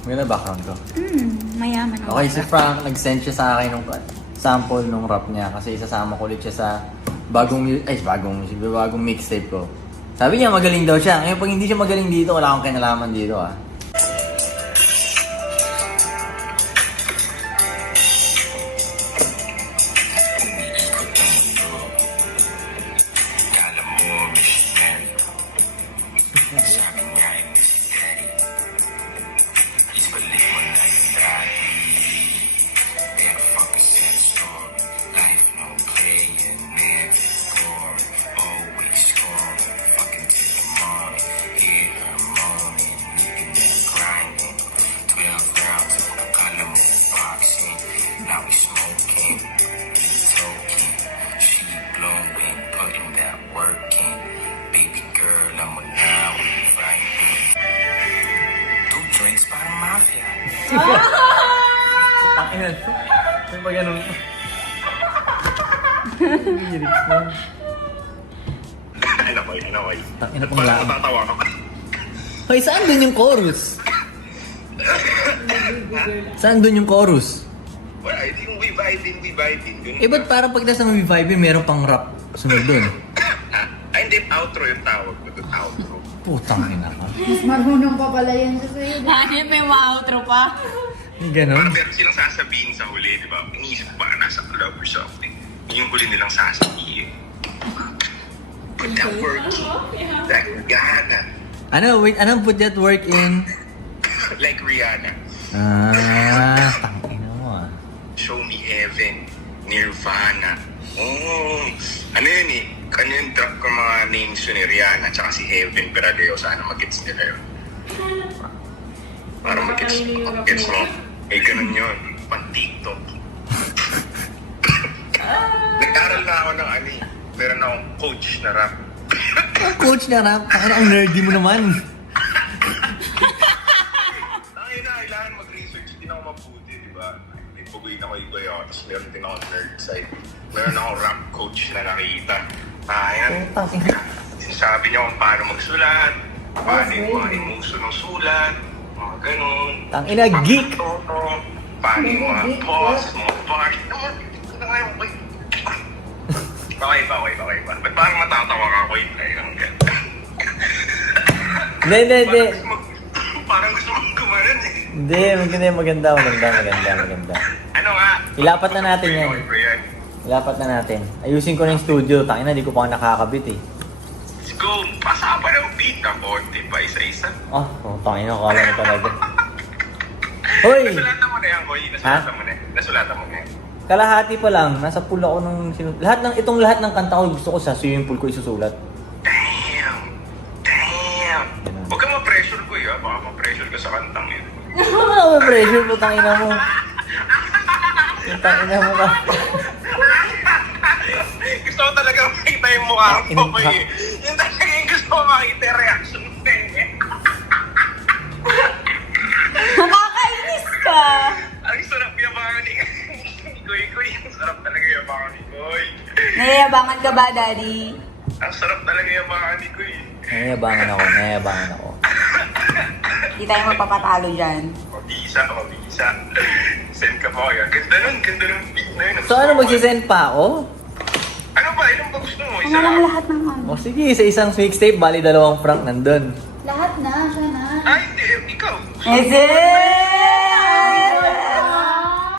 Maganda background ko. Mayaman ako. Okay, si Frank, nag-send siya sa akin ng sample nung rap niya kasi isasama ko ulit siya sa bagong mixtape ko. Sabi niya magaling daw siya. Ngayon pag hindi siya magaling dito, wala akong kinalaman dito ah. Takinan. May pa ganun. Lyrics mo. Inaway. Takinan pang laan. Natatawa ka pa. Hoy, saan dun yung chorus? Saan dun yung chorus? Wala, ito yung we vibing. Eh, ba't parang pagdas ng we vibe, meron pang rap sunod dun? Ay, hindi, outro yung tawag ko. Outro. Putang ina ka. Mas marunong pa pala yan sa sa'yo. Hanip may ma-outro pa. Yung ganon? Parang meron silang sasabihin sa huli, di ba? Iniisip ko baka nasa club or something. Yung huli nilang sasabihin. Put that work in. Like Rihanna. Ano? Wait, anong put that work in? Like Rihanna. Tangina mo ah. Show me heaven. Nirvana. Oh, ano yun eh? Ano yung drop ko mga names yun ni Rihanna tsaka si Heaven Peradeo. Sana mag-gets nila yun. Para mag-gets mo. Eh, ganun yun. Pan-TikTok. Nag-aral na ako ng ano eh. Meron akong coach na rap. Coach na rap? Ang nerdy mo naman. Kailangan mag-research din ako mabuti, di ba? May puguin ako iba yun. Tapos meron din ako nerd side. Meron akong rap coach na nakita. Ayan. Sinasabi niya kung paano magsulat, paano yung mga emotion ng sulat, mga ganun. Tangina, geek! Paano yung mga pause, mga bars. Ano nga yung Okay ba? Ba't parang matatawa ka ko yun? Ay, ang ganda. Hindi. Parang gusto mong kumanan eh. Hindi, maganda. Ano nga? Ilapat na natin yan. Okay ba yan? Ilapat na natin. Ayusin ko na yung studio. Tangina, di ko pa nakakabit eh. Let's go. Pasapa ng beat na konti pa isa-isa. Oh, tangina, kala mo talaga. Hoy! Nasulatan mo na yan, Koy. Nasulatan mo na yan. Kalahati pa lang. Nasa pool ako nung... Lahat ng kanta ko gusto ko sa swimming pool ko isusulat. Damn. Huwag kang ma-pressure ko yun. Baka ma-pressure ka sa kantang yun. Ano ba pressure mo, tangina mo? Yung tangina mo ka. Gusto ko talaga makita yung mukha mo, Koy. Yung talaga yung gusto ko makita yung reaction mo eh. Nakakainis ka. Ang sarap yabangan ni Koy. Ang sarap talaga yabangan ni Koy. Nayayabangan ka ba, Daddy? Ang sarap talaga yabangan ni Koy. Nayabangan ako. Hindi tayo mapapatalo dyan. Mabisa. Send ka pa kaya. Ganda nun beat na yun. So ano, magsisend pa ako? Ano ba? Ilang ba gusto mo? Ano lang lahat ng ano? O sige, sa isang mixtape, bali 2 Frank nandun. Lahat na, siya na. Ay, hindi. Ikaw. Is it?